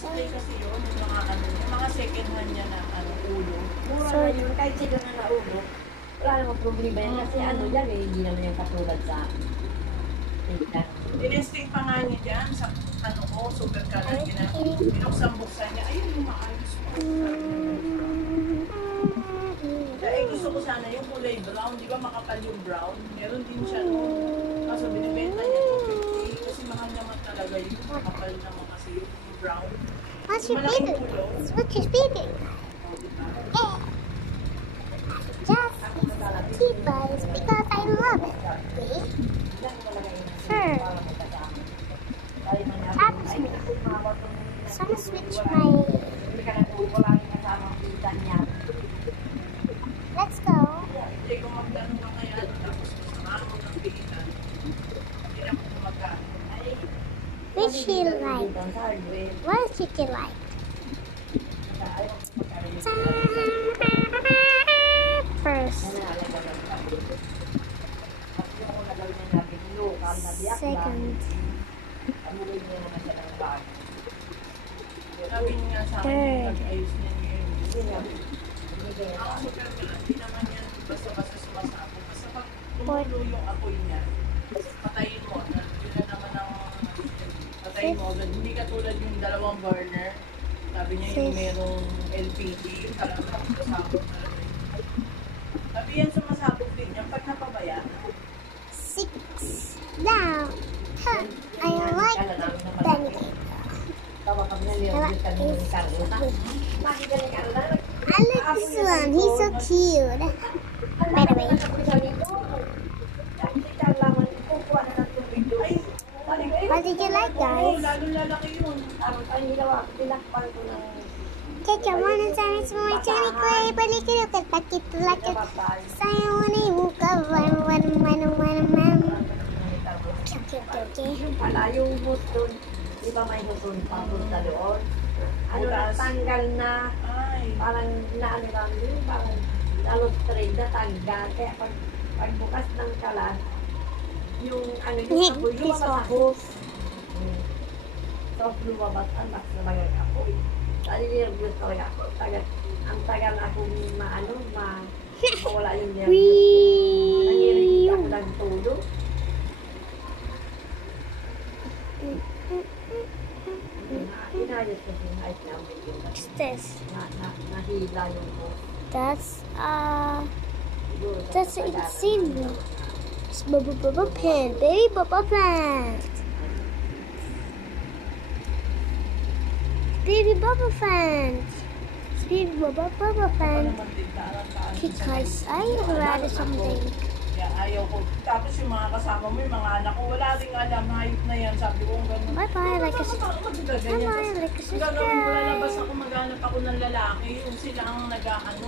display kasi yun, yung mga ano, yung mga second hand niya na ano, ulo. Mura na yun, kahit sila na ulo. Wala namang problema yan kasi ano yan eh, hindi naman yung katulad sa Tinesting pa nga niya dyan sa ano ko, super kalat. Binuksan-buksan niya, ayun yung maayos ko. Dahil gusto ko sana yung kulay brown, di ba makapal yung brown? Meron din siya noon. Kaso binibenta niya 250 kasi mahal naman talaga yung makapal naman kasi yung brown. What's your favorite? What's your favorite? Yeah. Just T-Buzz because I love it. Okay? Sure. Tapos me. So I'm gonna switch my... Let's go. Hindi ko magdano ka kaya tapos masama ako ng pilitan. Hindi na ako magdano. Which she like? What did you like? First. Second. Sabi niya sa akin, pag-ayos niya niya yun. Ang super kalat, hindi naman yan basta-basta sumasabog. Basta pag tumulo yung apoy niya, patayin mo. Yun na naman ang patayin mo agad. Hindi katulad yung dalawang burner. Sabi niya yung merong LPG, yung talagang sumasabog talaga. Sabi yan sumasabog din yan pag napabaya. 6 down. Huh. I like the pancake. I like this one. He's so cute. By the way. What did you like, guys? Take a one and time it's more tiny clay, but you can look at it like a sign when you woke up. Okay. Pala yung hose doon, di ba may hose doon papunta doon? Ano natanggal na, parang naano lang yun, parang lalot trade na tanggal. Kaya pagbukas ng kalan, yung ano yung apoy, lumabas sa hose. So, lumabas ang mas na mga apoy. Dali nervous talaga ako. Ang tagal akong mawala yung nervous. Nangirig ako ng tulog. What's this? That's insane. It's Bubba Plant, baby Bubba Plant. Baby Bubba Plant. Baby Bubba Plant. Because I read something. Ayaw ko. Tapos yung mga kasama mo, yung mga anak ko, wala ring alam, hayop na yan. Sabi ko, gano'n. Bye-bye, like a sister. Bye-bye, like a sister. Gagawin ko, lalabas ako, maghanap ako ng lalaki. Yung sila ang nag-ano,